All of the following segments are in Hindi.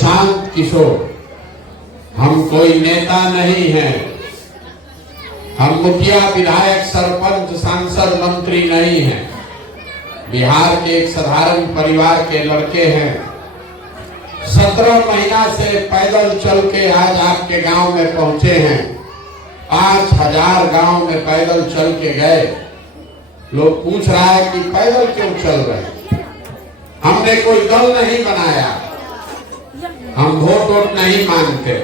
प्रशांत किशोर, हम कोई नेता नहीं हैं, हम मुखिया, विधायक, सरपंच, सांसद, मंत्री नहीं हैं। बिहार के एक साधारण परिवार के लड़के हैं। 17 महीना से पैदल चल के आज आपके गांव में पहुंचे हैं। 5000 गांव में पैदल चल के गए। लोग पूछ रहा है कि पैदल क्यों चल रहे? हमने कोई दल नहीं बनाया, हम वोट नहीं मांगते।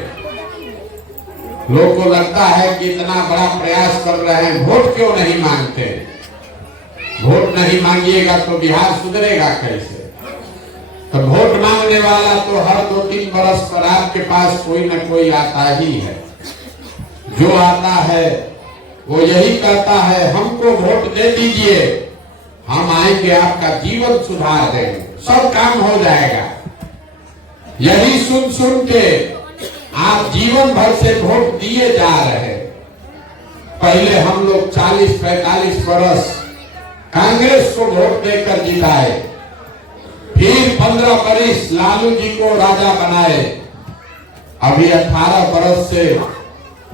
लोग को लगता है कि इतना बड़ा प्रयास कर रहे हैं, वोट क्यों नहीं मांगते? वोट नहीं मांगिएगा तो बिहार सुधरेगा कैसे? तो वोट मांगने वाला तो हर 2-3 बरस पर आपके पास कोई न कोई आता ही है। जो आता है वो यही कहता है, हमको वोट दे दीजिए, हम आएंगे, आपका जीवन सुधार देंगे, सब काम हो जाएगा। यही सुन सुन के आप जीवन भर से वोट दिए जा रहे। पहले हम लोग 40-45 बरस कांग्रेस को वोट देकर जिताए, फिर 15 बरस लालू जी को राजा बनाए। अभी 18 बरस से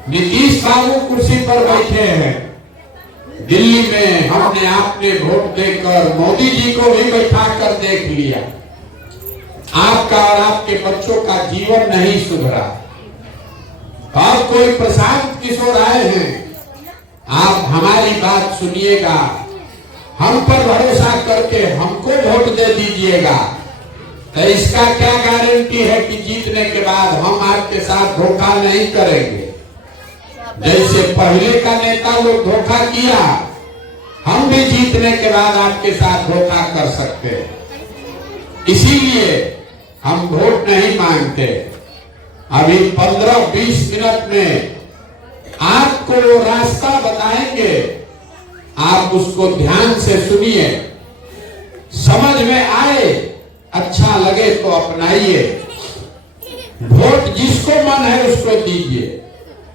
नीतीश बाबू कुर्सी पर बैठे हैं। दिल्ली में हमने आपने वोट देकर मोदी जी को भी बैठा कर देख लिया। आपका और आपके बच्चों का जीवन नहीं सुधरा। और कोई प्रशांत किशोर आए हैं, आप हमारी बात सुनिएगा, हम पर भरोसा करके हमको वोट दे दीजिएगा। तो इसका क्या गारंटी है कि जीतने के बाद हम आपके साथ धोखा नहीं करेंगे? जैसे पहले का नेता लोग धोखा किया, हम भी जीतने के बाद आपके साथ धोखा कर सकते हैं। इसीलिए हम वोट नहीं मांगते। अभी 15-20 मिनट में आपको वो रास्ता बताएंगे, आप उसको ध्यान से सुनिए, समझ में आए, अच्छा लगे तो अपनाइए। वोट जिसको मन है उसको दीजिए,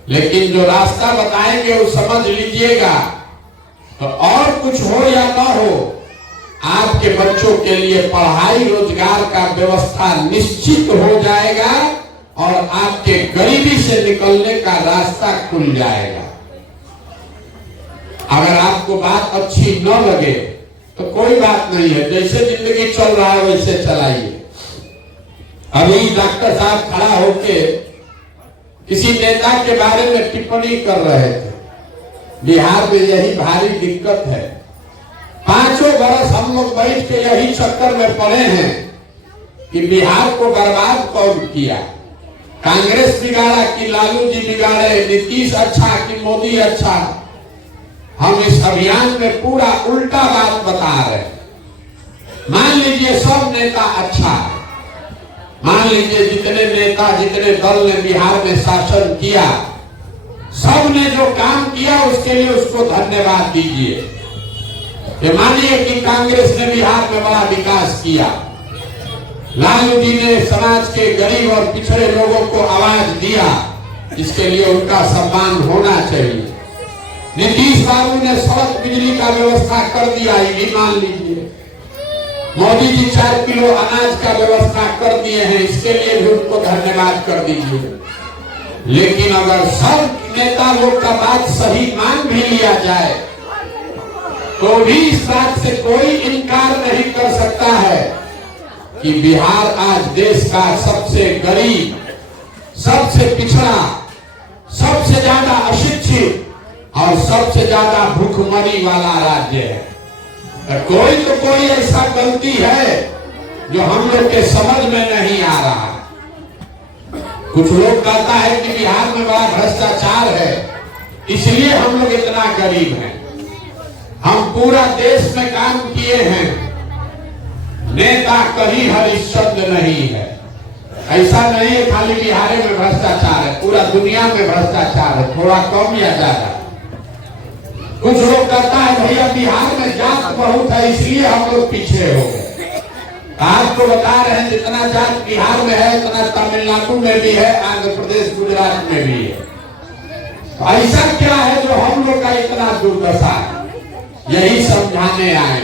लेकिन जो रास्ता बताएंगे वो समझ लीजिएगा। तो और कुछ हो या ना हो, आपके बच्चों के लिए पढ़ाई रोजगार का व्यवस्था निश्चित हो जाएगा और आपके गरीबी से निकलने का रास्ता खुल जाएगा। अगर आपको बात अच्छी न लगे तो कोई बात नहीं है, जैसे जिंदगी चल रहा है वैसे चलाइए। अभी डॉक्टर साहब खड़ा होके किसी नेता के बारे में टिप्पणी कर रहे थे। बिहार में यही भारी दिक्कत है। 5 बरस हम लोग बैठ के यही चक्कर में पड़े हैं कि बिहार को बर्बाद कौन किया। कांग्रेस बिगाड़ा कि लालू जी बिगाड़े, नीतीश अच्छा कि मोदी अच्छा। हम इस अभियान में पूरा उल्टा बात बता रहे। मान लीजिए सब नेता अच्छा है, मान लीजिए जितने नेता जितने दल ने बिहार में शासन किया, सब ने जो काम किया उसके लिए उसको धन्यवाद दीजिए। मानिए कि कांग्रेस ने बिहार में बड़ा विकास किया, लालू जी ने समाज के गरीब और पिछड़े लोगों को आवाज दिया, इसके लिए उनका सम्मान होना चाहिए। नीतीश बाबू ने सड़क बिजली का व्यवस्था कर दिया, ये मान लीजिए। मोदी जी 4 किलो अनाज का व्यवस्था कर दिए हैं, इसके लिए भी उनको धन्यवाद कर दीजिए। लेकिन अगर सब नेता लोग का बात सही मान भी लिया जाए तो भी इस बात से कोई इनकार नहीं कर सकता है कि बिहार आज देश का सबसे गरीब, सबसे पिछड़ा, सबसे ज्यादा अशिक्षित और सबसे ज्यादा भूखमरी वाला राज्य है। कोई तो कोई ऐसा गलती है जो हम लोग के समझ में नहीं आ रहा है। कुछ लोग कहता है कि बिहार में बड़ा भ्रष्टाचार है, इसलिए हम लोग इतना गरीब हैं। हम पूरा देश में काम किए हैं, नेता कहीं हरिश्चंद्र नहीं है। ऐसा नहीं है खाली बिहार में भ्रष्टाचार है, पूरा दुनिया में भ्रष्टाचार है, थोड़ा कम या ज्यादा। कुछ लोग कहता है भैया बिहार में जात बहुत है इसलिए हम लोग पीछे हो गए। आपको बता रहे हैं जितना जात बिहार में है उतना तमिलनाडु में भी है, आंध्र प्रदेश, गुजरात में भी है। ऐसा क्या है जो हम लोग का इतना दुर्दशा है, यही समझाने आए।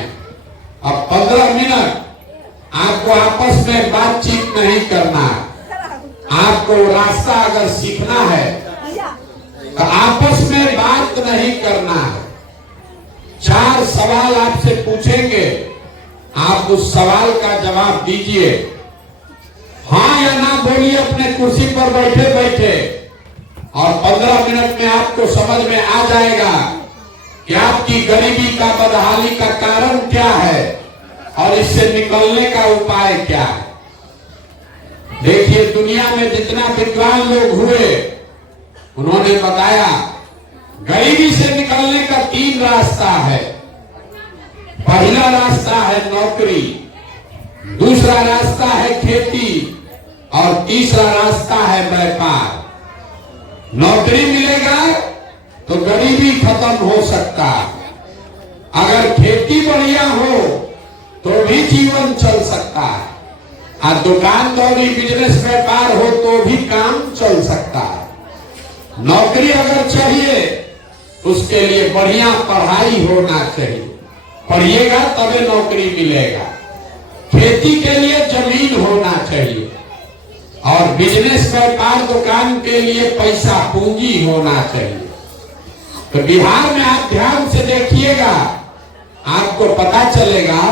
अब 15 मिनट आपको आपस में बातचीत नहीं करना, आपको रास्ता अगर सीखना है तो आपस में बात नहीं करना है। 4 सवाल आपसे पूछेंगे, आप उस सवाल का जवाब दीजिए, हाँ या ना बोलिए अपने कुर्सी पर बैठे बैठे, और 15 मिनट में आपको समझ में आ जाएगा कि आपकी गरीबी का, बदहाली का कारण क्या है और इससे निकलने का उपाय क्या है। देखिए, दुनिया में जितना विद्वान लोग हुए उन्होंने बताया गरीबी से निकलने का 3 रास्ता है। पहला रास्ता है नौकरी, दूसरा रास्ता है खेती और तीसरा रास्ता है व्यापार। नौकरी मिलेगा तो गरीबी खत्म हो सकता है, अगर खेती बढ़िया हो तो भी जीवन चल सकता है, और दुकानदारी, बिजनेस, व्यापार हो तो भी काम चल सकता है। नौकरी अगर चाहिए उसके लिए बढ़िया पढ़ाई होना चाहिए, पढ़िएगा तभी नौकरी मिलेगा। खेती के लिए जमीन होना चाहिए और बिजनेस, व्यापार, दुकान के लिए पैसा, पूंजी होना चाहिए। तो बिहार में आप ध्यान से देखिएगा, आपको पता चलेगा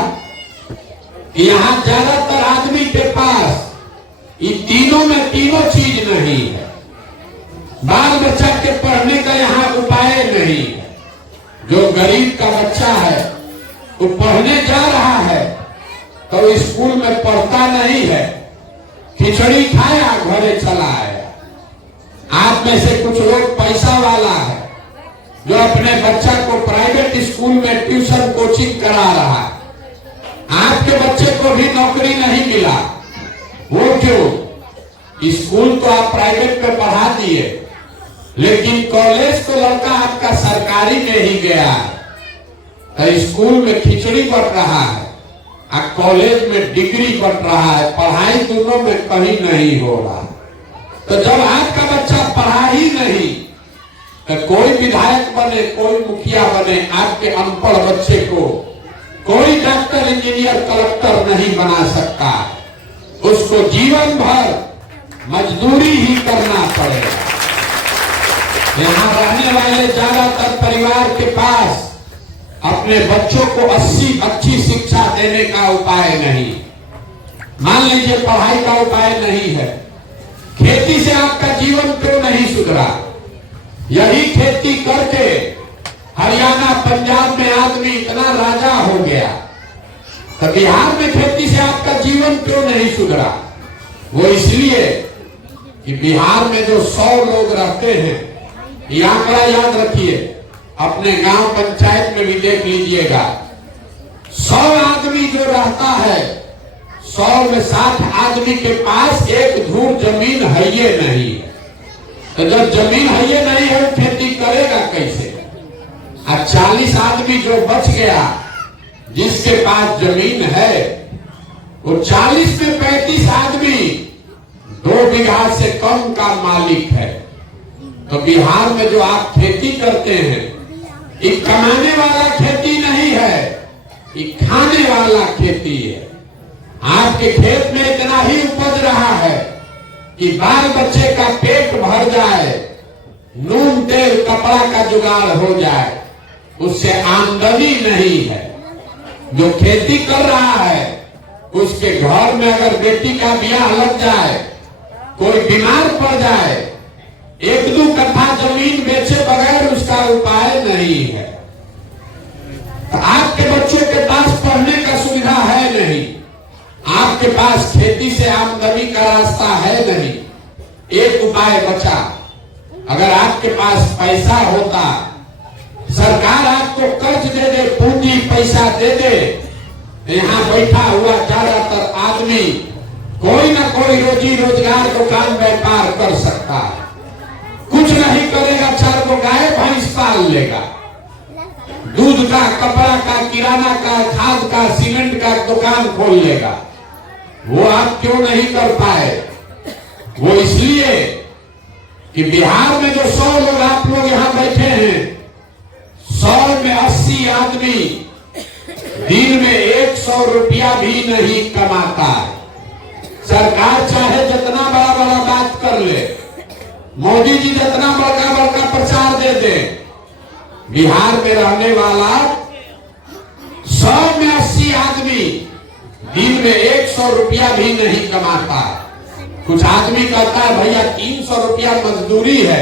कि यहाँ ज्यादातर आदमी के पास इन तीनों में तीनों चीज नहीं है। बाल बच्चा के पढ़ने का यहाँ उपाय नहीं है। जो गरीब का बच्चा है वो पढ़ने जा रहा है तो स्कूल में पढ़ता नहीं है, खिचड़ी खाया घरे चला आया। आप में से कुछ लोग पैसा वाला है जो अपने बच्चा को प्राइवेट स्कूल में ट्यूशन कोचिंग करा रहा है। आपके बच्चे को भी नौकरी नहीं मिला, वो क्यों? स्कूल तो आप प्राइवेट में पढ़ा दिए, लेकिन कॉलेज तो लड़का आपका सरकारी में ही गया है। तो स्कूल में खिचड़ी बट रहा है और कॉलेज में डिग्री बट रहा है, पढ़ाई दोनों में कहीं नहीं हो रहा। तो जब आपका बच्चा पढ़ा ही नहीं तो कोई विधायक बने, कोई मुखिया बने, आपके अनपढ़ बच्चे को कोई डॉक्टर, इंजीनियर, कलेक्टर नहीं बना सकता। उसको जीवन भर मजदूरी ही करना पड़ेगा। यहाँ रहने वाले ज्यादातर परिवार के पास अपने बच्चों को अच्छी शिक्षा देने का उपाय नहीं। मान लीजिए पढ़ाई का उपाय नहीं है, खेती से आपका जीवन क्यों नहीं सुधरा? यही खेती करके हरियाणा, पंजाब में आदमी इतना राजा हो गया, तो बिहार में खेती से आपका जीवन क्यों नहीं सुधरा? वो इसलिए कि बिहार में जो 100 लोग रहते हैं, ये आंकड़ा याद रखिए, अपने गांव पंचायत में भी देख लीजिएगा, 100 आदमी जो रहता है, 100 में 60 आदमी के पास एक धूर जमीन है ये नहीं। तो जब जमीन है ये नहीं है, खेती करेगा कैसे? और 40 आदमी जो बच गया, जिसके पास जमीन है, वो 40 में 35 आदमी 2 बीघा से कम का मालिक है। तो बिहार में जो आप खेती करते हैं, ये कमाने वाला खेती नहीं है, ये खाने वाला खेती है। आपके खेत में इतना ही उपज रहा है कि बाल बच्चे का पेट भर जाए, नून तेल कपड़ा का जुगाड़ हो जाए, उससे आमदनी नहीं है। जो खेती कर रहा है उसके घर में अगर बेटी का ब्याह लग जाए, कोई बीमार पड़ जाए, 1-2 कट्ठा जमीन बेचे बगैर उसका उपाय नहीं है। तो आपके बच्चों के पास पढ़ने का सुविधा है नहीं, आपके पास खेती से आमदनी का रास्ता है नहीं। एक उपाय बचा, अगर आपके पास पैसा होता, सरकार आपको कर्ज दे दे, पूंजी पैसा दे दे, यहाँ बैठा हुआ ज्यादातर आदमी कोई ना कोई रोजी रोजगार, दुकान, व्यापार कर सकता है। कुछ नहीं करेगा, 4 को गाय भैंस पाल लेगा, दूध का, कपड़ा का, किराना का, खाद का, सीमेंट का दुकान खोल लेगा। वो आप क्यों नहीं कर पाए? वो इसलिए कि बिहार में जो 100 लोग आप लोग यहाँ बैठे हैं, 100 में 80 आदमी दिन में 100 रुपया भी नहीं कमाता है। सरकार चाहे जितना बड़ा बड़ा बात मोदी जी जितना बड़का बड़का प्रचार देते, बिहार में रहने वाला 100 में 80 आदमी दिन में 100 रुपया भी नहीं कमाता। कुछ आदमी कहता है भैया 300 रुपया मजदूरी है,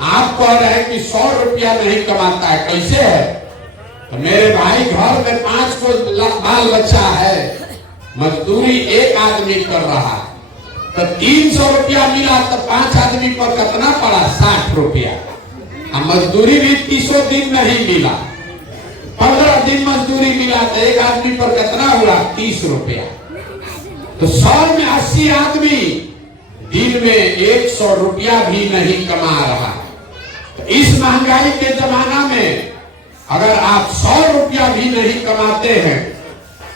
आप कह रहे हैं कि 100 रुपया नहीं कमाता है, कैसे है? तो मेरे भाई घर में 5 को बाल बच्चा है, मजदूरी एक आदमी कर रहा है, तो 300 रुपया मिला तो 5 आदमी पर कितना पड़ा? 60 रुपया। मजदूरी भी 30 दिन नहीं मिला, 15 दिन मजदूरी मिला तो एक आदमी पर कितना हुआ? 30 रुपया। तो 100 में 80 आदमी दिन में 100 रुपया भी नहीं कमा रहा। तो इस महंगाई के जमाना में अगर आप 100 रुपया भी नहीं कमाते हैं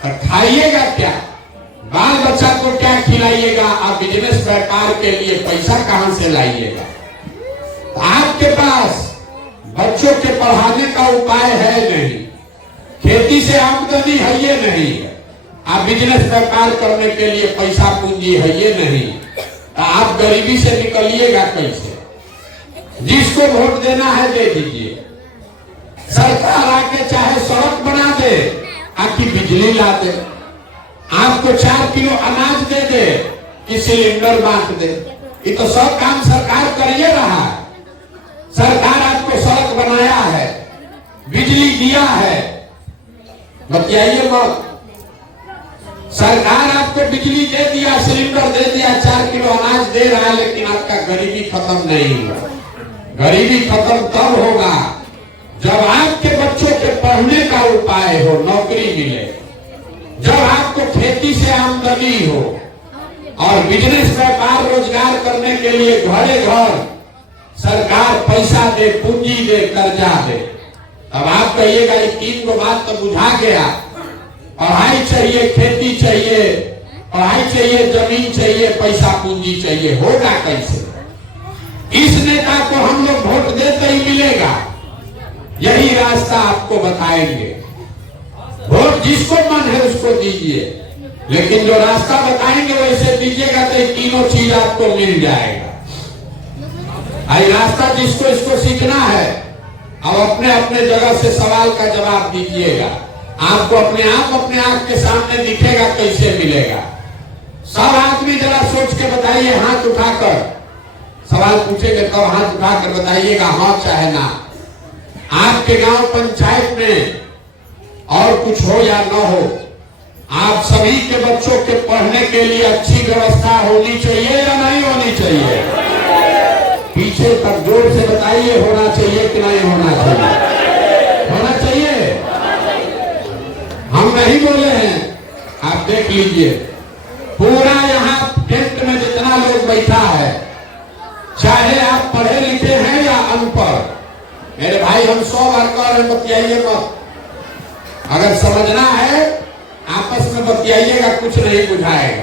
तो खाइएगा क्या? बाल बच्चा को क्या खिलाइएगा? आप बिजनेस व्यापार के लिए पैसा कहां से लाइएगा? तो आपके पास बच्चों के पढ़ाने का उपाय है नहीं, खेती से आमदनी है ये नहीं, आप बिजनेस व्यापार करने के लिए पैसा पूंजी है ये नहीं, तो आप गरीबी से निकलिएगा कैसे? जिसको वोट देना है दे दीजिए। सरकार आके चाहे सड़क बना दे, आपकी बिजली ला दे, आपको 4 किलो अनाज दे दे कि सिलेंडर बांट दे, ये तो सब काम सरकार कर ही रहा है। सरकार आपको सड़क बनाया है, बिजली दिया है, बताइए मत। सरकार आपको बिजली दे दिया, सिलेंडर दे दिया, 4 किलो अनाज दे रहा है, लेकिन आपका गरीबी खत्म नहीं हुआ। गरीबी खत्म तब होगा जब आपके बच्चों के पढ़ने का उपाय हो, नौकरी मिले, जब आपको खेती से आमदनी हो और बिजनेस व्यापार रोजगार करने के लिए घरे घर सरकार पैसा दे, पूंजी दे, कर्जा दे। अब आप कहिएगा ये 3 गो बात तो बुझा गया, पढ़ाई चाहिए, खेती चाहिए, पढ़ाई चाहिए, जमीन चाहिए, पैसा पूंजी चाहिए, होगा कैसे? इस नेता को हम लोग वोट देते ही मिलेगा, यही रास्ता आपको बताएंगे। वोट जिसको मन है उसको दीजिए, लेकिन जो रास्ता बताएंगे वैसे दीजिएगा तो ये तीनों चीज आपको मिल जाएगा। आई रास्ता जिसको इसको सीखना है, अब अपने अपने जगह से सवाल का जवाब दीजिएगा, आपको अपने आंख के सामने दिखेगा कैसे मिलेगा। सब आदमी जरा सोच के बताइए, हाथ उठाकर सवाल पूछेंगे तब हाथ उठाकर बताइएगा हाँ चाहे ना। आपके गांव पंचायत में और कुछ हो या न हो, आप सभी के बच्चों के पढ़ने के लिए अच्छी व्यवस्था होनी चाहिए या नहीं होनी चाहिए? पीछे तक जोर से बताइए, होना चाहिए कि नहीं होना चाहिए? होना चाहिए। हम नहीं बोले हैं, आप देख लीजिए पूरा यहाँ टेंट में जितना लोग बैठा है, चाहे आप पढ़े लिखे हैं या अनपढ़, मेरे भाई हम 100 बार कह रहे बतियाइए मत। अगर समझना है आपस में बतियाइएगा, कुछ नहीं बुझाएगा,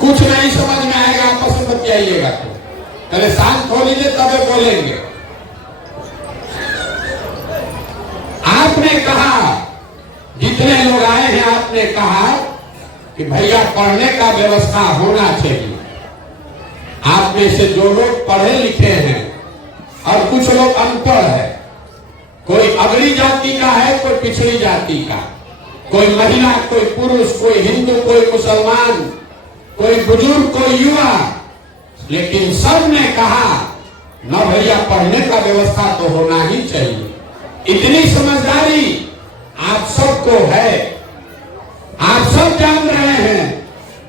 कुछ नहीं समझ में आएगा, आपस में बतियाइएगा। तो पहले शांत हो लीजिए तबे बोलेंगे। आपने कहा, जितने लोग आए हैं आपने कहा कि भैया पढ़ने का व्यवस्था होना चाहिए। आप में से जो लोग पढ़े लिखे हैं और कुछ लोग अनपढ़ है, कोई अगली जाति का है, कोई पिछड़ी जाति का, कोई महिला, कोई पुरुष, कोई हिंदू, कोई मुसलमान, कोई बुजुर्ग, कोई युवा, लेकिन सब ने कहा न भैया पढ़ने का व्यवस्था तो होना ही चाहिए। इतनी समझदारी आप सबको है, आप सब जान रहे हैं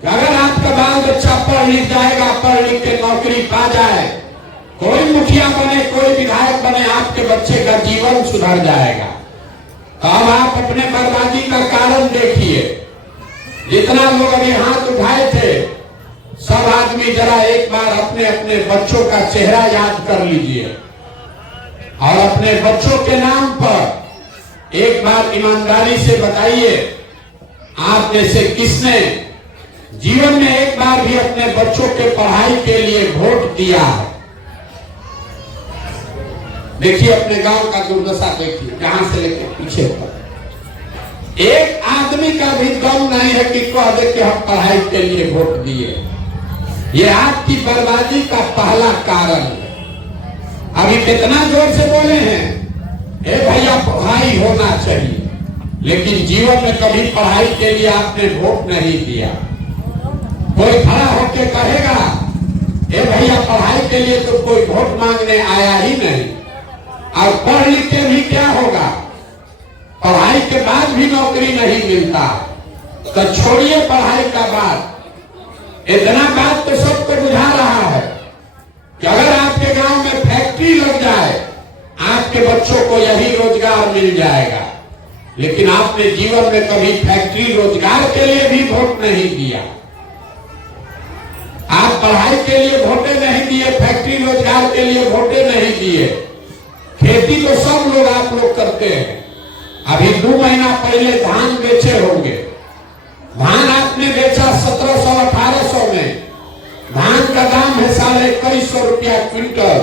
कि अगर आपका बाल बच्चा पढ़ लिख जाएगा, पढ़ लिख के नौकरी पा जाए, कोई मुखिया बने, कोई विधायक बने, आपके बच्चे का जीवन सुधर जाएगा। तो अब आप अपने बर्बादी का कारण देखिए। जितना लोग अभी हाथ उठाए थे, सब आदमी जरा एक बार अपने अपने बच्चों का चेहरा याद कर लीजिए और अपने बच्चों के नाम पर एक बार ईमानदारी से बताइए, आप में से किसने जीवन में एक बार भी अपने बच्चों के पढ़ाई के लिए वोट दिया है? देखिए अपने गांव का दुर्दशा देखिए, जहां से लेकर पीछे तक एक आदमी का भी दम नहीं है कि कह दे कि हम पढ़ाई के लिए वोट दिए। ये आपकी बर्बादी का पहला कारण है। अभी कितना जोर से बोले हैं, ए भैया पढ़ाई होना चाहिए, लेकिन जीवन में कभी पढ़ाई के लिए आपने वोट नहीं दिया। कोई खड़ा होकर कहेगा ए भैया पढ़ाई के लिए तो कोई वोट मांगने आया ही नहीं। और पढ़ लिख के भी क्या होगा, पढ़ाई के बाद भी नौकरी नहीं मिलता। तो छोड़िए पढ़ाई का बात, इतना बात तो सबको बुझा रहा है कि अगर आपके गांव में फैक्ट्री लग जाए, आपके बच्चों को यही रोजगार मिल जाएगा। लेकिन आपने जीवन में कभी फैक्ट्री रोजगार के लिए भी वोट नहीं दिया। आप पढ़ाई के लिए वोटे नहीं दिए, फैक्ट्री रोजगार के लिए वोटे नहीं दिए। खेती तो सब लोग आप लोग करते हैं। अभी 2 महीना पहले धान बेचे होंगे, धान आपने बेचा 1700-1800 में। धान का दाम है 2150 रुपया क्विंटल।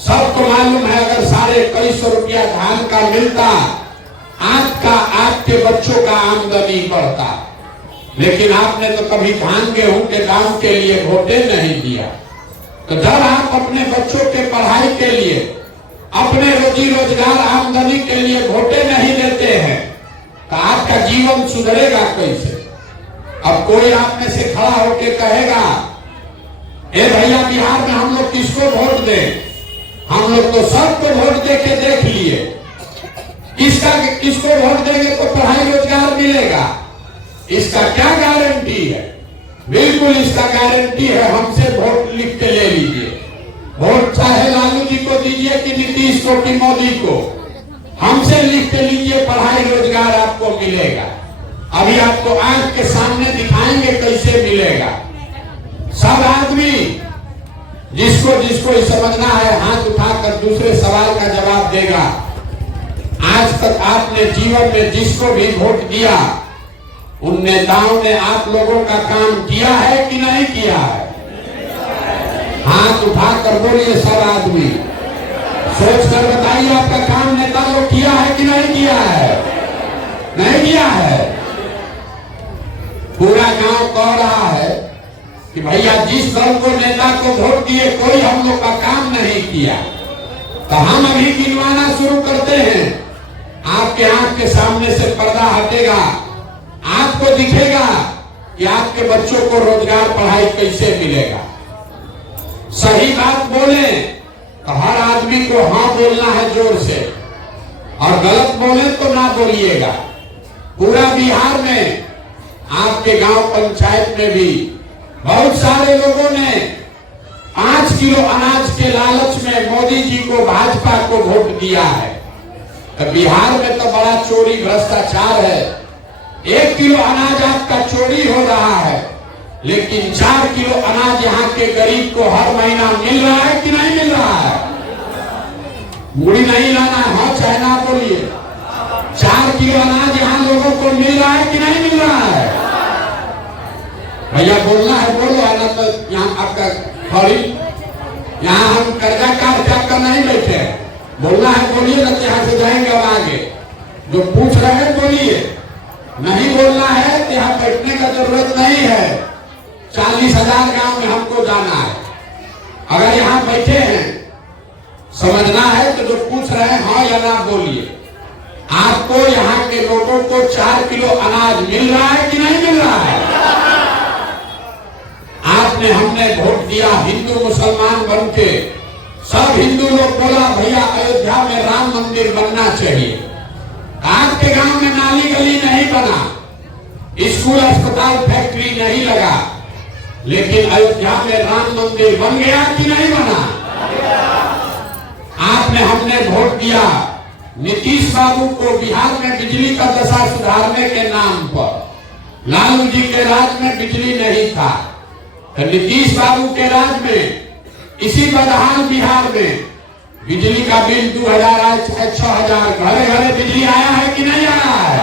सबको मालूम है अगर 2150 रुपया धान का मिलता, आपका आपके बच्चों का आमदनी बढ़ता। लेकिन आपने तो कभी धान गेहूं के दाम के लिए वोटे नहीं दिया। तो जब आप अपने बच्चों के पढ़ाई के लिए, अपने रोजी रोजगार आमदनी के लिए वोटे नहीं देते हैं, तो आपका जीवन सुधरेगा कैसे? अब कोई आप में से खड़ा होकर कहेगा ए भैया बिहार में हम लोग किसको वोट दें? हम लोग तो सबको वोट दे के देख लिए, किसको वोट देंगे तो पढ़ाई रोजगार मिलेगा। इसका क्या गारंटी है? बिल्कुल इसका गारंटी है, हमसे वोट लिख के ले लीजिए। वोट चाहे लालू जी को दीजिए कि नीतीश को कि मोदी को, हमसे लिख के लीजिए, पढ़ाई रोजगार आपको मिलेगा। अभी आपको आंख के सामने दिखाएंगे कैसे मिलेगा। सब आदमी जिसको जिसको समझना है हाथ उठाकर दूसरे सवाल का जवाब देगा। आज तक आपने जीवन में जिसको भी वोट दिया, उन नेताओं ने आप लोगों का काम किया है कि नहीं किया है? हाथ उठाकर बोलिए सब आदमी, सोच कर बताइए आपका काम नेता लोग किया है कि नहीं किया है? नहीं किया है। पूरा गांव कह रहा है कि भैया जिस दल को नेता को वोट दिए कोई हम लोग का काम नहीं किया। तो हम अभी गिनवाना शुरू करते हैं। आपके आंख के सामने से पर्दा हटेगा, आपको दिखेगा कि आपके बच्चों को रोजगार पढ़ाई कैसे मिलेगा। सही बात बोले तो हर आदमी को हाँ बोलना है जोर से, और गलत बोले तो ना बोलिएगा। पूरा बिहार में आपके गांव पंचायत में भी बहुत सारे लोगों ने 5 किलो अनाज के लालच में मोदी जी को, भाजपा को वोट दिया है। तो बिहार में तो बड़ा चोरी भ्रष्टाचार है। 1 किलो अनाज आपका चोरी हो रहा है, लेकिन 4 किलो अनाज यहाँ के गरीब को हर महीना मिल रहा है कि नहीं मिल रहा है? मुड़ी नहीं लाना है, हाँ चाहे ना बोलिए। 4 किलो अनाज यहाँ लोगों को मिल रहा है कि नहीं मिल रहा है? भैया बोलना है बोलो, है ना? तो यहाँ आपका खड़ी, यहाँ हम कर्जा काट कर नहीं बैठे, बोलना है बोलिए, ना यहाँ से जाएंगे अब आगे। जो पूछ रहे हैं बोलिए, नहीं बोलना है तो यहाँ बैठने का जरूरत नहीं है। 40,000 गांव में हमको जाना है। अगर यहाँ बैठे हैं, समझना है तो जो पूछ रहे हैं हाँ या ना बोलिए। आपको यहाँ के लोगों को 4 किलो अनाज मिल रहा है कि नहीं मिल रहा है? आपने हमने वोट दिया हिंदू मुसलमान बन के, सब हिंदू लोग बोला भैया अयोध्या में राम मंदिर बनना चाहिए। आपके गांव में नाली गली नहीं बना, स्कूल अस्पताल फैक्ट्री नहीं लगा, लेकिन अयोध्या में राम मंदिर बन गया कि नहीं बना? आपने हमने वोट दिया नीतीश बाबू को बिहार में बिजली का दशा सुधारने के नाम पर। लालू जी के राज में बिजली नहीं था, तो नीतीश बाबू के राज में इसी बदहाल बिहार में बिजली का बिल 2000 आया, 6000, घरे घरे बिजली आया है कि नहीं आया है?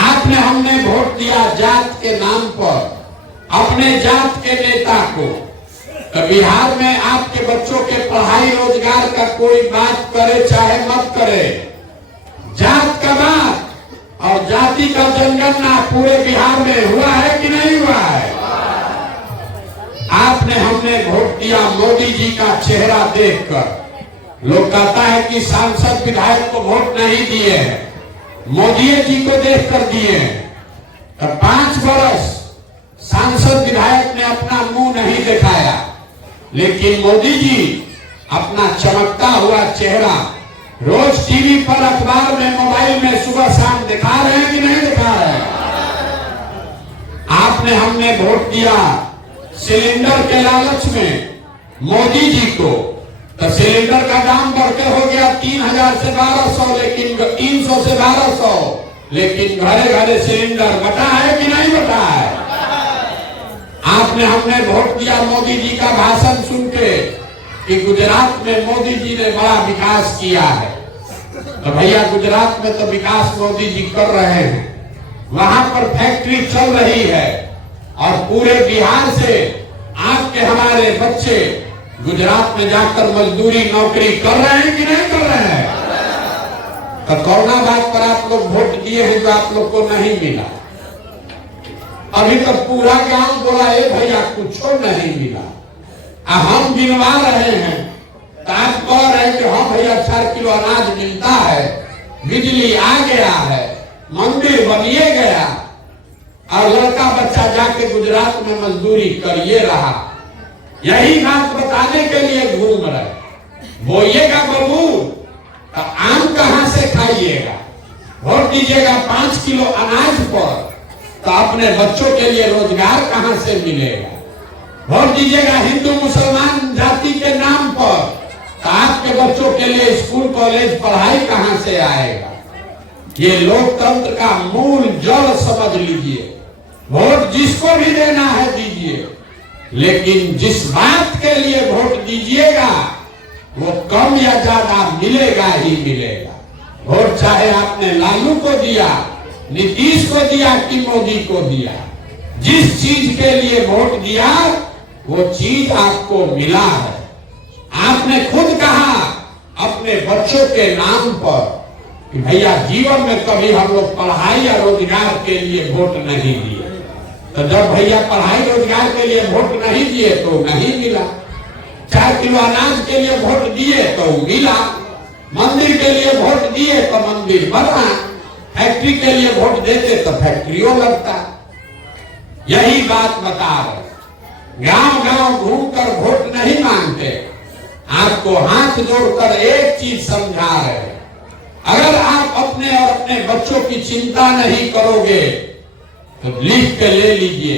आपने हमने वोट दिया जात के नाम पर अपने जात के नेता को। तो बिहार में आपके बच्चों के पढ़ाई रोजगार का कोई बात करे चाहे मत करे, जात का बात और जाति का जनगणना पूरे बिहार में हुआ है कि नहीं हुआ है? हमने वोट दिया मोदी जी का चेहरा देखकर। लोग कहता है कि सांसद विधायक को वोट नहीं दिए हैं, मोदी जी को देखकर दिए हैं। तो 5 वर्ष सांसद विधायक ने अपना मुंह नहीं दिखाया, लेकिन मोदी जी अपना चमकता हुआ चेहरा रोज टीवी पर, अखबार में, मोबाइल में सुबह शाम दिखा रहे हैं कि नहीं दिखा रहे हैं। आपने हमने वोट दिया सिलेंडर के लालच में मोदी जी को, तो सिलेंडर का दाम बढ़कर हो गया 3000 से 1200, लेकिन 300 से 1200, लेकिन घरे घरे सिलेंडर बटा है कि नहीं बटा है। आपने हमने वोट दिया मोदी जी का भाषण सुन के कि गुजरात में मोदी जी ने बड़ा विकास किया है। तो भैया गुजरात में तो विकास मोदी जी कर रहे हैं, वहां पर फैक्ट्री चल रही है और पूरे बिहार से आपके हमारे बच्चे गुजरात में जाकर मजदूरी नौकरी कर रहे हैं कि नहीं कर रहे हैं। तो कौना बात पर आप लोग वोट दिए हैं जो आप लोग को नहीं मिला। अभी तो पूरा गांव बोला है भैया कुछ नहीं मिला, हम गिनवा रहे हैं तो आप कह रहे हैं कि हाँ भैया 4 किलो अनाज मिलता है, बिजली आ गया है, मंदिर बनिए गया, और लड़का बच्चा जाके गुजरात में मजदूरी करिए रहा। यही बात बताने के लिए घूम रहे। बोइएगा बबू तो आम कहां से खाइएगा, वोट दीजिएगा 5 किलो अनाज पर तो अपने बच्चों के लिए रोजगार कहां से मिलेगा। वोट दीजिएगा हिंदू मुसलमान जाति के नाम पर तो आपके बच्चों के लिए स्कूल कॉलेज पढ़ाई कहां से आएगा। ये लोकतंत्र का मूल जड़ समझ लीजिए। वोट जिसको भी देना है दीजिए, लेकिन जिस बात के लिए वोट दीजिएगा वो कम या ज्यादा मिलेगा ही मिलेगा। वोट चाहे आपने लालू को दिया, नीतीश को दिया कि मोदी को दिया, जिस चीज के लिए वोट दिया वो चीज आपको मिला है। आपने खुद कहा अपने बच्चों के नाम पर कि भैया जीवन में कभी हम लोग पढ़ाई या रोजगार के लिए वोट नहीं दिए। तो जब भैया पढ़ाई रोजगार के लिए वोट नहीं दिए तो नहीं मिला। 4 किलो अनाज के लिए वोट दिए तो मिला, मंदिर के लिए वोट दिए तो मंदिर बना, फैक्ट्री के लिए वोट देते तो फैक्ट्रियों लगता। यही बात बता रहे। गांव गांव घूमकर वोट नहीं मांगते, आपको हाथ जोड़कर एक चीज समझा रहे। अगर आप अपने और अपने बच्चों की चिंता नहीं करोगे तो लिख के ले लीजिए,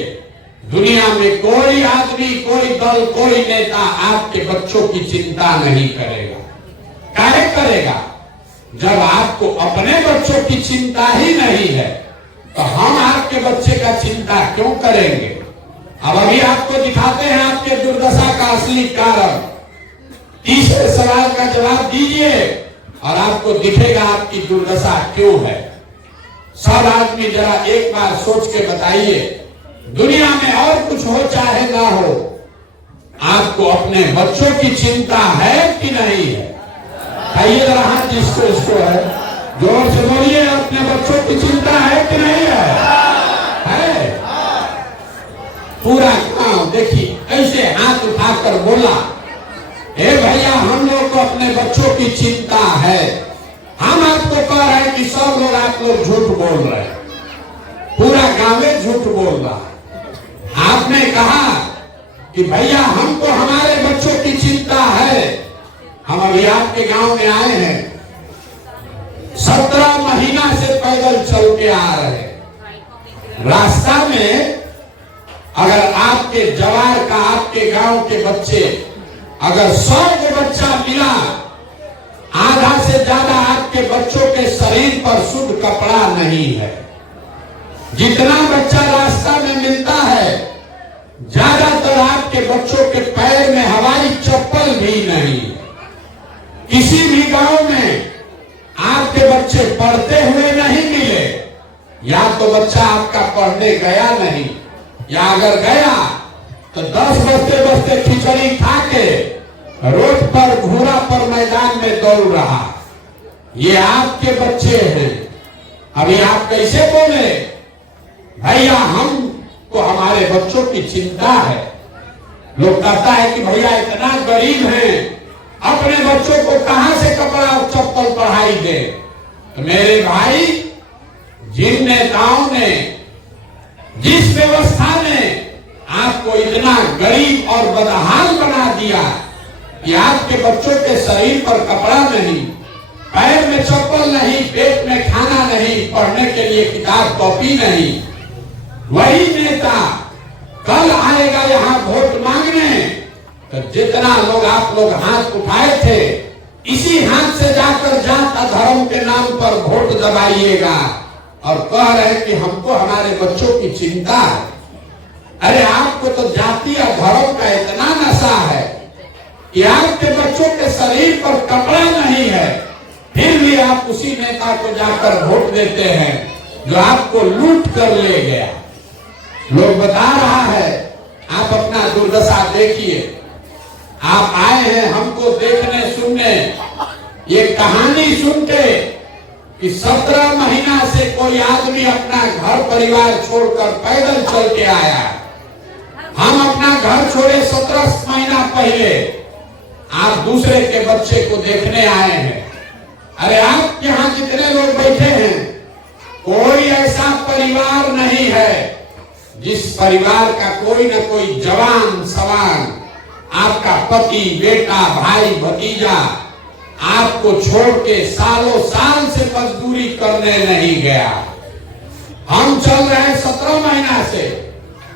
दुनिया में कोई आदमी, कोई दल, कोई नेता आपके बच्चों की चिंता नहीं करेगा। काहे करेगा? जब आपको अपने बच्चों की चिंता ही नहीं है तो हम आपके बच्चे का चिंता क्यों करेंगे। अब अभी आपको दिखाते हैं आपके दुर्दशा का असली कारण। तीसरे सवाल का जवाब दीजिए और आपको दिखेगा आपकी दुर्दशा क्यों है। सब आदमी जरा एक बार सोच के बताइए, दुनिया में और कुछ हो चाहे ना हो, आपको अपने बच्चों की चिंता है कि नहीं है? आइए जरा हाथ जिसको इसको है, जोर से बोलिए, अपने बच्चों की चिंता है कि नहीं है? है? पूरा गांव देखिए ऐसे हाथ उठाकर बोला, हे भैया हम लोग को अपने बच्चों की चिंता है। हम आपको कह रहे हैं कि सब लोग आप लोग झूठ बोल रहे हैं, पूरा गांव झूठ बोल रहा है। आपने कहा कि भैया हमको हमारे बच्चों की चिंता है। हम अभी आपके गांव में आए हैं, 17 महीना से पैदल चल के आ रहे हैं। रास्ता में अगर आपके जवार का, आपके गांव के बच्चे, अगर 100 को बच्चा मिला, आधा से ज्यादा आपके बच्चों के शरीर पर शुद्ध कपड़ा नहीं है। जितना बच्चा रास्ता में मिलता है, ज्यादातर आपके बच्चों के पैर में हवाई चप्पल भी नहीं है। किसी भी गांव में आपके बच्चे पढ़ते हुए नहीं मिले, या तो बच्चा आपका पढ़ने गया नहीं, या अगर गया तो 10 बजते बजते खिचड़ी खा के रोड पर, घोड़ा पर मैदान में दौड़ रहा। ये आपके बच्चे हैं। अभी आप कैसे बोले भैया हमको हमारे बच्चों की चिंता है। लोग कहता है कि भैया इतना गरीब हैं, अपने बच्चों को कहां से कपड़ा और चप्पल पढ़ाई दे। तो मेरे भाई, जिन नेताओं ने, जिस व्यवस्था ने आपको इतना गरीब और बदहाल बना दिया कि आपके बच्चों के शरीर पर कपड़ा नहीं, पैर में चप्पल नहीं, पेट में खाना नहीं, पढ़ने के लिए किताब कॉपी नहीं, वही नेता कल आएगा यहाँ वोट मांगने। तो जितना लोग आप लोग हाथ उठाए थे, इसी हाथ से जाकर जात धर्म के नाम पर वोट दबाइएगा और कह रहे कि हमको हमारे बच्चों की चिंता है। अरे आपको तो जाति और धर्म का इतना नशा है कि आपके बच्चों के शरीर पर कपड़ा नहीं है, फिर भी आप उसी नेता को जाकर वोट देते हैं जो आपको लूट कर ले गया। लोग बता रहा है, आप अपना दुर्दशा देखिए। आप आए हैं हमको देखने सुनने, ये कहानी सुन के कि 17 महीना से कोई आदमी अपना घर परिवार छोड़कर पैदल चल के आया। हम अपना घर छोड़े 17 महीना पहले, आप दूसरे के बच्चे को देखने आए हैं। अरे आप यहाँ जितने लोग बैठे हैं, कोई ऐसा परिवार नहीं है जिस परिवार का कोई न कोई जवान सवाल, आपका पति, बेटा, भाई, भतीजा आपको छोड़ के सालों साल से मजदूरी करने नहीं गया। हम चल रहे हैं 17 महीना से,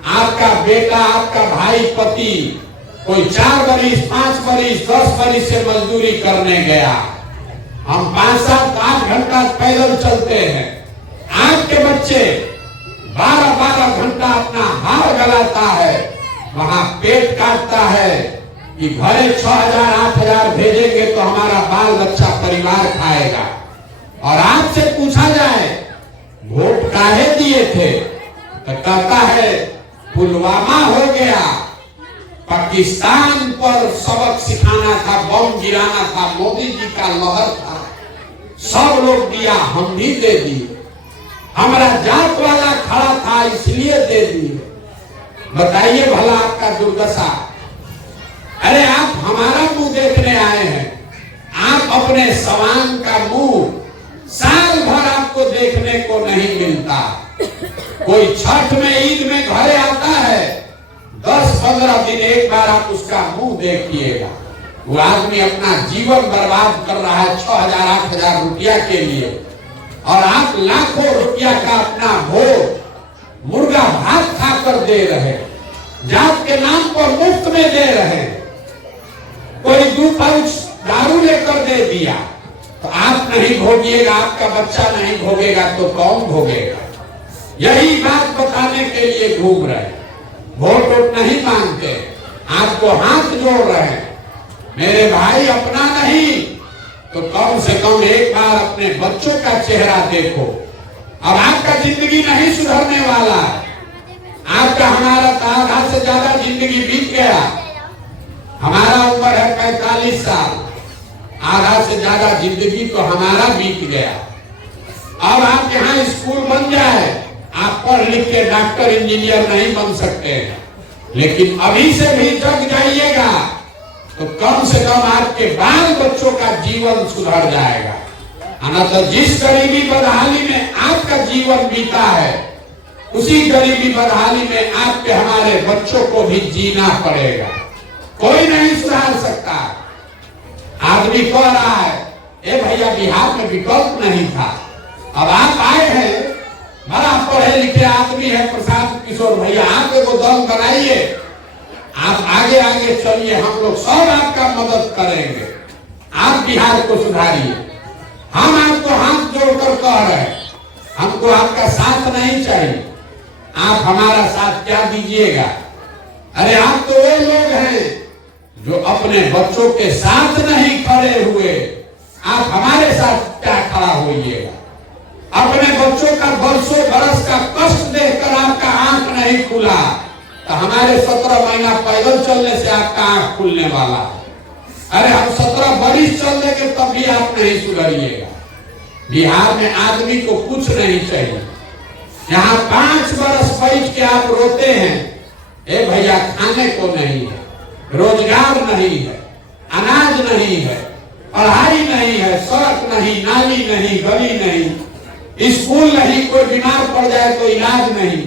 आपका बेटा, आपका भाई, पति कोई 4 बरिस, 5 बरिस, 10 बरिस से मजदूरी करने गया। हम 5, 7, 8 घंटा पैदल चलते हैं। आपके बच्चे 12-12 घंटा अपना हार गलाता है, वहां पेट काटता है कि घरे 6,000 8,000 भेजेंगे तो हमारा बाल बच्चा परिवार खाएगा। और आपसे पूछा जाए वोट काहे दिए थे, तो कहता है पुलवामा हो गया, पाकिस्तान पर सबक सिखाना था, बम गिराना था, मोदी जी का लहर था, सब लोग दिया, हम भी दे दिए। हमारा जात वाला खड़ा था इसलिए दे दिए। बताइए भला आपका दुर्दशा। अरे आप हमारा मुंह देखने आए हैं, आप अपने सवांग का मुंह साल भर आपको देखने को नहीं मिलता। कोई छठ में, ईद में घरे आता है, 10-15 दिन एक बार आप उसका मुंह देखिएगा। वो आदमी अपना जीवन बर्बाद कर रहा है 6,000 8,000 रुपया के लिए, और आप लाखों रुपया का अपना भोग मुर्गा भात खाकर दे रहे, जात के नाम पर मुफ्त में दे रहे। कोई 2 पाउच दारू लेकर दे दिया तो आप नहीं भोगिएगा, आपका बच्चा नहीं भोगेगा तो कौन भोगेगा? यही बात बताने के लिए घूम रहे, वोट नहीं मांगते, आपको हाथ जोड़ रहे। मेरे भाई, अपना नहीं तो कम से कम एक बार अपने बच्चों का चेहरा देखो। अब आपका जिंदगी नहीं सुधरने वाला है। आपका, हमारा आधा से ज्यादा जिंदगी बीत गया। हमारा उम्र है 45 साल, आधा से ज्यादा जिंदगी तो हमारा बीत गया। अब आप यहाँ स्कूल बन जाए, आप पढ़ लिख के डॉक्टर इंजीनियर नहीं बन सकते, लेकिन अभी से भी जग जाइएगा तो कम से कम आपके बाल बच्चों का जीवन सुधर जाएगा। तो जिस गरीबी बदहाली में आपका जीवन बीता है, उसी गरीबी बदहाली में आपके हमारे बच्चों को भी जीना पड़ेगा। कोई नहीं सुधार सकता। आदमी कह रहा है, ए भैया बिहार में विकल्प नहीं था, अब आप आए हैं, बड़ा पढ़े लिखे आदमी है प्रशांत किशोर भैया, आप एगो दल बनाइए, आप आगे आगे चलिए, हम लोग सब आपका मदद करेंगे, आप बिहार को सुधारिए। हम आपको हाथ जोड़कर कह रहे हैं, हमको आपका साथ नहीं चाहिए, आप हमारा साथ क्या दीजिएगा? अरे आप तो वो लोग हैं जो अपने बच्चों के साथ नहीं खड़े हुए, आप हमारे साथ क्या खड़ा होइएगा? अपने बच्चों का बरसों बरस का कष्ट देखकर आपका आंख नहीं खुला, तो हमारे 17 महीना पैदल चलने से आपका आंख खुलने वाला है। अरे हम 17 बरिस चल देंगे तब भी आप नहीं सुधरिएगा। बिहार में आदमी को कुछ नहीं चाहिए। यहाँ 5 बरस बैठ के आप रोते हैं, ए भैया खाने को नहीं है, रोजगार नहीं है, अनाज नहीं है, पढ़ाई नहीं है, सड़क नहीं, नाली नहीं, गली नहीं, स्कूल नहीं, कोई बीमार पड़ जाए तो इलाज नहीं।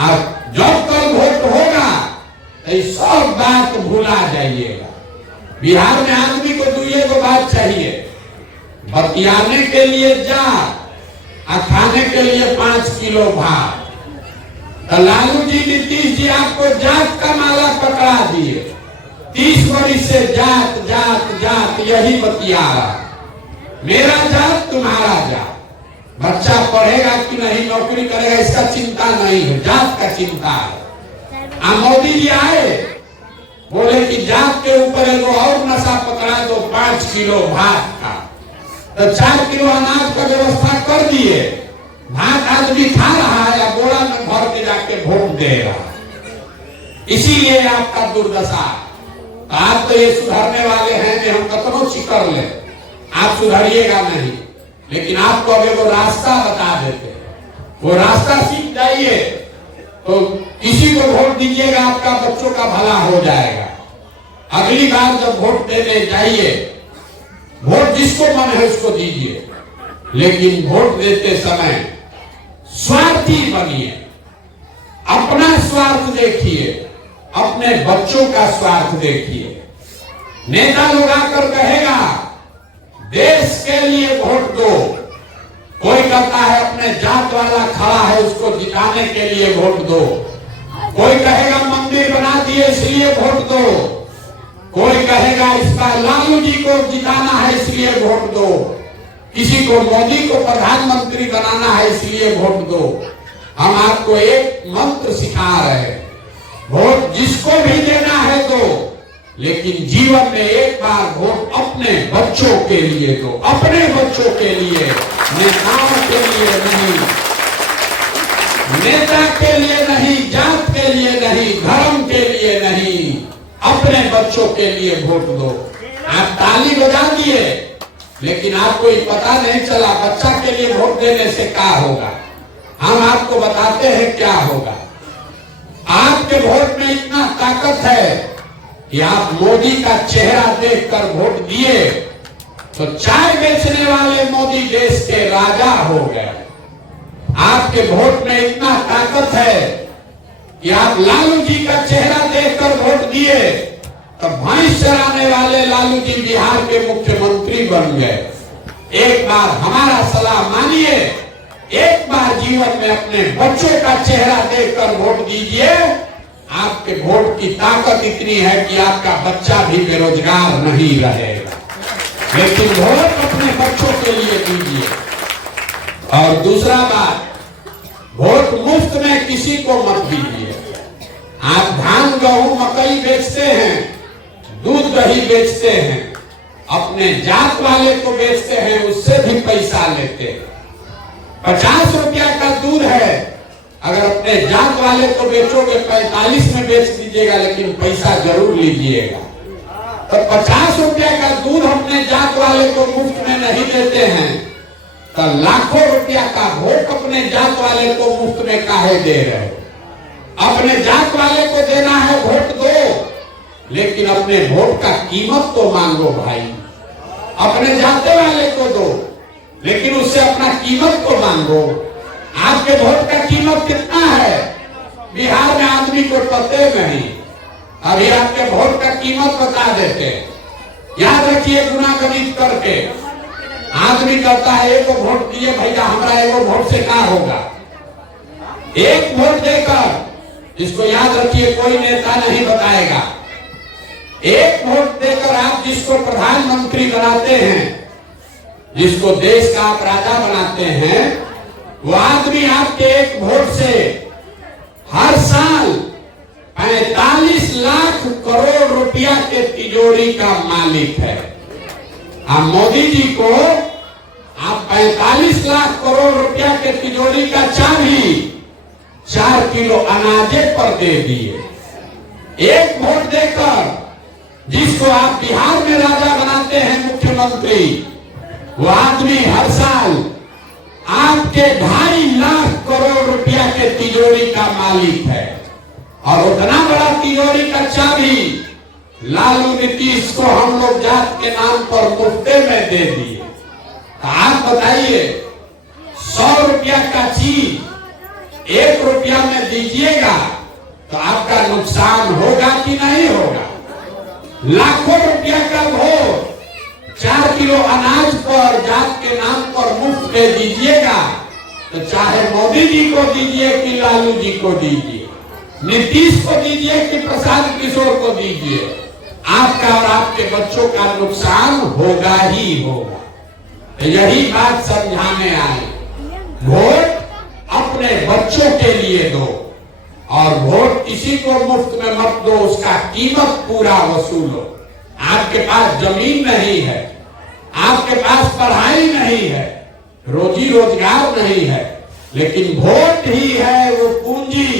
अब जब कल वोट होगा तो सब बात भूला जाइएगा। बिहार में आदमी को दुइये को बात चाहिए, बतियाने के लिए जा और खाने के लिए 5 किलो भात। तो लालू जी नीतीश जी आपको जात का माला पकड़ा दिए, 30 वर्ष से जात जात जात यही बतिया रहा, मेरा जात तुम्हारा जात। बच्चा पढ़ेगा कि नहीं, नौकरी करेगा, इसका चिंता नहीं है, जात का चिंता है। मोदी जी आए, बोले कि जात के ऊपर एगो और नशा पकड़ा दो 5 किलो भात का, तो 4 किलो अनाज का व्यवस्था कर दिए। भात आदमी खा रहा है या बोरा में भर के जाके वोट दे रहा। इसीलिए आपका दुर्दशा। आप तो ये सुधरने वाले हैं कि हम कतनो चिकर ले, आप सुधरिएगा नहीं। लेकिन आपको अब वो रास्ता बता देते, वो रास्ता सीख जाइए तो किसी को वोट दीजिएगा, आपका बच्चों का भला हो जाएगा। अगली बार जब वोट देने जाइए, वोट जिसको मन है उसको दीजिए, लेकिन वोट देते समय स्वार्थी बनिए, अपना स्वार्थ देखिए, अपने बच्चों का स्वार्थ देखिए। नेता लोग आकर कहेगा देश के लिए वोट दो, कोई कहता है अपने जात वाला खड़ा है उसको जिताने के लिए वोट दो, कोई कहेगा मंदिर बना दिए इसलिए वोट दो, कोई कहेगा इसका लालू जी को जिताना है इसलिए वोट दो, किसी को मोदी को प्रधानमंत्री बनाना है इसलिए वोट दो। हम आपको एक मंत्र सिखा रहे हैं, वोट जिसको भी देना है दो, लेकिन जीवन में एक बार वोट अपने बच्चों के लिए दो, अपने बच्चों के लिए, नेताओं के लिए नहीं, नेता के लिए नहीं, जात के लिए नहीं, धर्म के लिए नहीं, अपने बच्चों के लिए वोट दो। आप ताली बजा दिए, लेकिन आपको ये पता नहीं चला बच्चा के लिए वोट देने से क्या होगा। हम आपको बताते हैं क्या होगा। आपके वोट में इतना ताकत है कि आप मोदी का चेहरा देखकर वोट दिए तो चाय बेचने वाले मोदी देश के राजा हो गए। आपके वोट में इतना ताकत है कि आप लालू जी का चेहरा देखकर वोट दिए तो भैंस चराने वाले लालू जी बिहार के मुख्यमंत्री बन गए। एक बार हमारा सलाह मानिए, एक बार जीवन में अपने बच्चों का चेहरा देखकर वोट दीजिए। आपके वोट की ताकत इतनी है कि आपका बच्चा भी बेरोजगार नहीं रहेगा। लेकिन वोट अपने बच्चों के लिए दीजिए। और दूसरा बात, वोट मुफ्त में किसी को मत दीजिए। आप धान गेहूं मकई बेचते हैं, दूध दही बेचते हैं, अपने जात वाले को बेचते हैं, उससे भी पैसा लेते हैं। 50 रुपया का दूध है, अगर अपने जात वाले को बेचोगे 45 में बेच दीजिएगा, लेकिन पैसा जरूर लीजिएगा। तो 50 रुपया का दूध अपने जात वाले को मुफ्त में नहीं देते हैं, तो लाखों रुपया का वोट अपने जात वाले को मुफ्त में काहे दे रहे हो। अपने जात वाले को देना है वोट दो, लेकिन अपने वोट का कीमत तो मांगो भाई। अपने जाते वाले को दो, लेकिन उससे अपना कीमत तो मांगो। आपके वोट का कीमत कितना है बिहार में आदमी को पते नहीं। अभी आपके वोट का कीमत बता देते, याद रखिए। गुना गणित करके आदमी कहता है एक वोट दिए भैया, हमारा एक वोट से क्या होगा। एक वोट देकर, इसको याद रखिए, कोई नेता नहीं बताएगा। एक वोट देकर आप जिसको प्रधानमंत्री बनाते हैं, जिसको देश का आप राजा बनाते हैं, वो आदमी आपके एक वोट से हर साल 45 लाख करोड़ रुपया के तिजोरी का मालिक है। आप मोदी जी को आप 45 लाख करोड़ रुपया के तिजोरी का चाबी 4 किलो अनाजे पर दे दिए। एक वोट देकर जिसको आप बिहार में राजा बनाते हैं, मुख्यमंत्री, वो आदमी हर साल आपके 2.5 लाख करोड़ रुपया के तिजोरी का मालिक है। और उतना बड़ा तिजोरी का चाबी लालू नीतीश को हम लोग जात के नाम पर मुफ्ते में दे दिए। तो आप बताइए, 100 रुपया का चीज 1 रुपया में दीजिएगा तो आपका नुकसान होगा कि नहीं होगा? लाखों रुपया का वोट 4 किलो अनाज पर जात के नाम पर मुफ्त में दीजिएगा तो चाहे मोदी जी को दीजिए कि लालू जी को दीजिए, नीतीश को दीजिए कि प्रशांत किशोर को दीजिए, आपका और आपके बच्चों का नुकसान होगा ही होगा। तो यही बात समझाने आए, वोट अपने बच्चों के लिए दो और वोट किसी को मुफ्त में मत दो, उसका कीमत पूरा वसूलो। आपके पास जमीन नहीं है, आपके पास पढ़ाई नहीं है, रोजी रोजगार नहीं है, लेकिन वोट ही है वो पूंजी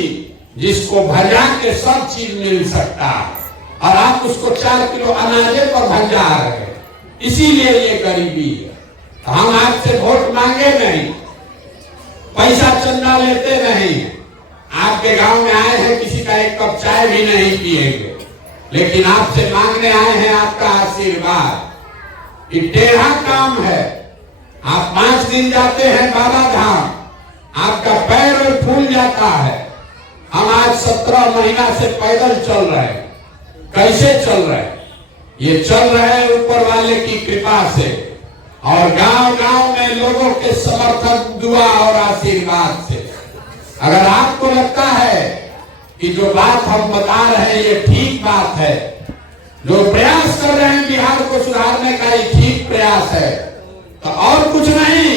जिसको भजा के सब चीज मिल सकता है और आप उसको 4 किलो अनाजे पर भजा रहे हैं। इसीलिए ये गरीबी है। हम आपसे वोट मांगे नहीं, पैसा चंदा लेते नहीं, आपके गांव में आए हैं, किसी का एक कप चाय भी नहीं पिएंगे, लेकिन आपसे मांगने आए हैं आपका आशीर्वाद। ये टेढ़ा काम है। आप 5 दिन जाते हैं बाबा धाम, आपका पैर और फूल जाता है। हम आज 17 महीना से पैदल चल रहे हैं। कैसे चल रहे हैं? ये चल रहे हैं ऊपर वाले की कृपा से और गांव गांव में लोगों के समर्थन, दुआ और आशीर्वाद से। अगर आपको लगता है कि जो बात हम बता रहे हैं ये ठीक बात है, जो प्रयास कर रहे हैं बिहार को सुधारने का ये ठीक प्रयास है, तो और कुछ नहीं,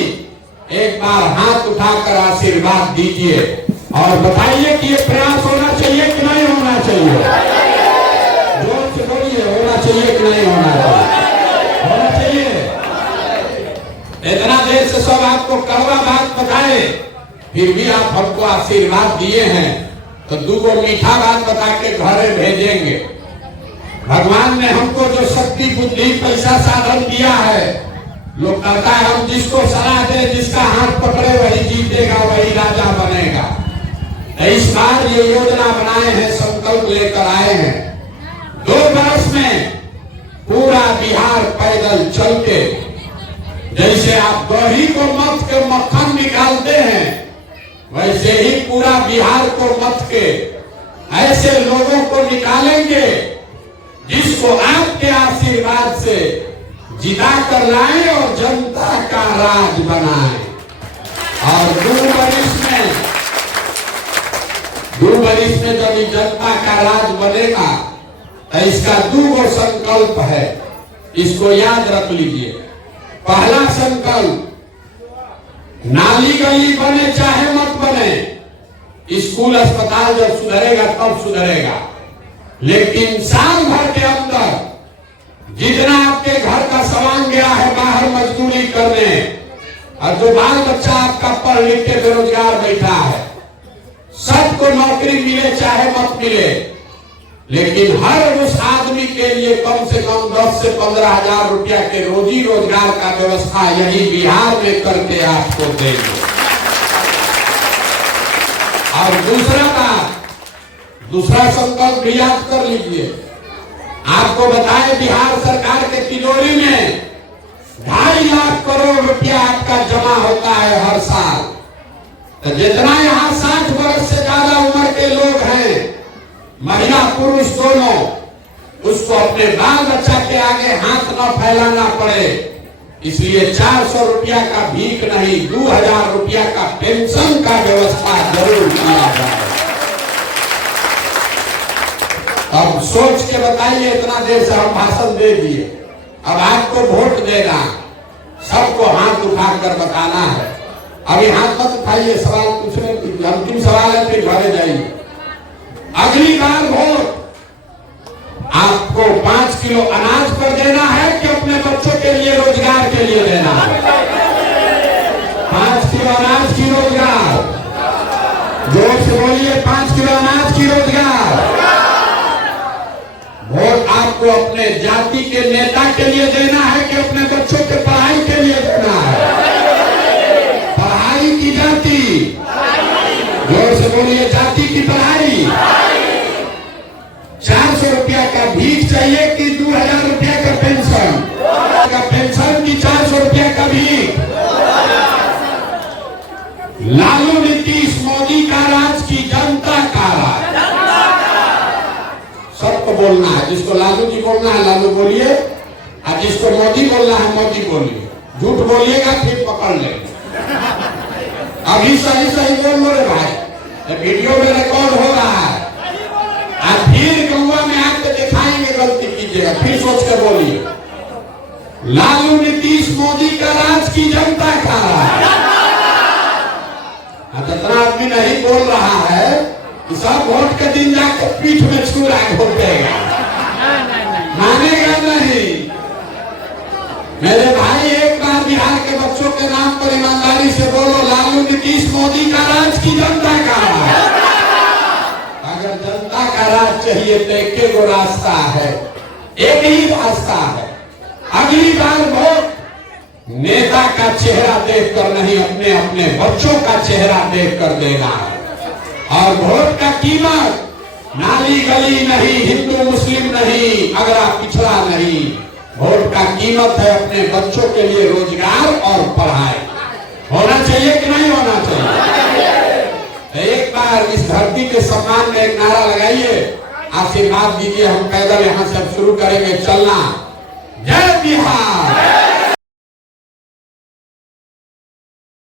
एक बार हाथ उठाकर आशीर्वाद दीजिए और बताइए कि ये प्रयास होना चाहिए कि नहीं होना चाहिए। जोर से बोलिए, होना चाहिए कि नहीं होना चाहिए? होना चाहिए। इतना देर से सब आपको कड़वा बात बताए, फिर भी आप हमको आशीर्वाद दिए हैं, तो 2 मीठा बात बता के घरे भेजेंगे। भगवान ने हमको जो शक्ति, बुद्धि, पैसा, साधन दिया है, लोग कहता है हम जिसको सलाह दे, जिसका हाथ पकड़े वही जीतेगा, वही राजा बनेगा। इस बार ये योजना बनाए हैं, संकल्प लेकर आए हैं। 2 वर्ष में पूरा बिहार पैदल चल के, जैसे आप दही को मथ के मक्खन निकालते हैं, वैसे ही पूरा बिहार को मथ के ऐसे लोगों को निकालेंगे जिसको आपके आशीर्वाद से जिता कर लाए और जनता का राज बनाए। और 2 वर्ष में जब जनता का राज बनेगा तो इसका 2 संकल्प है, इसको याद रख लीजिए। पहला संकल्प, नाली गली बने चाहे मत बने, स्कूल अस्पताल जब सुधरेगा तब सुधरेगा, लेकिन साल भर के अंदर जितना आपके घर का सामान गया है बाहर मजदूरी करने, और जो बाल बच्चा आपका पढ़ लिख के बेरोजगार बैठा है, सबको नौकरी मिले चाहे मत मिले, लेकिन हर उस आदमी के लिए कम से कम 10 से 15 हजार रुपया के रोजी रोजगार का व्यवस्था यही बिहार में करके आपको देंगे। और दूसरा संकल्प भी याद कर लीजिए। आपको बताएं, बिहार सरकार के तिजोरी में 2.5 लाख करोड़ रुपया आपका जमा होता है हर साल। तो जितना यहाँ 60 वर्ष से ज्यादा उम्र के लोग हैं, महिला पुरुष दोनों, उसको अपने बाल बच्चा के आगे हाथ न फैलाना पड़े, इसलिए 400 रुपया का भीख नहीं, 2000 रुपया का पेंशन का व्यवस्था जरूर किया जाए। अब सोच के बताइए, इतना देर से हम भाषण दे दिए, अब आपको वोट देना, सबको हाथ उठाकर बताना है। अभी हाथ मत उठाइए, सवाल पूछने, अंतिम सवाल है, फिर घरे जाइए। अगली बार वोट आपको 5 किलो अनाज पर देना है कि अपने बच्चों के लिए, रोजगार के लिए देना है? 5 किलो अनाज की रोजगार, जोर से बोलिए, 5 किलो अनाज की रोजगार। वोट आपको अपने जाति के नेता के लिए देना है कि अपने बच्चों के पढ़ाई के लिए देना है? पढ़ाई की जाति, जोर से बोलिए, जाति की पढ़ाई। 400 रुपया का भीख चाहिए लालू नीतीश मोदी का राज की जनता का राज। सबको बोलना है, जिसको लालू जी बोलना है लालू बोलिए, और जिसको मोदी बोलना है मोदी बोलिए। झूठ बोलिएगा फिर पकड़ लेंगे। अभी सही सही बोल रे भाई, वीडियो में रिकॉर्ड हो रहा है। आप फिर गंगा में आके दिखाएंगे, गलती कीजिएगा, फिर सोच के बोलिए। लालू नीतीश मोदी का राज की जनता का राज। जितना आदमी नहीं बोल रहा है कि सब वोट के दिन जाकर पीठ में छुरा घोटेगा, मानेगा नहीं। मेरे भाई, एक बार बिहार के बच्चों के नाम पर ईमानदारी से बोलो, लालू नीतीश मोदी का राज की जनता का राज। अगर जनता का राज चाहिए तो एक गो रास्ता है, एक ही रास्ता है। अगली बार वोट नेता का चेहरा देखकर नहीं, अपने अपने बच्चों का चेहरा देखकर देना है। और वोट का कीमत नाली गली नहीं, हिंदू मुस्लिम नहीं, अगरा पिछड़ा नहीं। वोट का कीमत है अपने बच्चों के लिए रोजगार और पढ़ाई। होना चाहिए कि नहीं होना चाहिए? एक बार इस धरती के सम्मान में एक नारा लगाइए, आशीर्वाद दीजिए। हम पैदल यहाँ से शुरू करेंगे चलना। जय बिहार।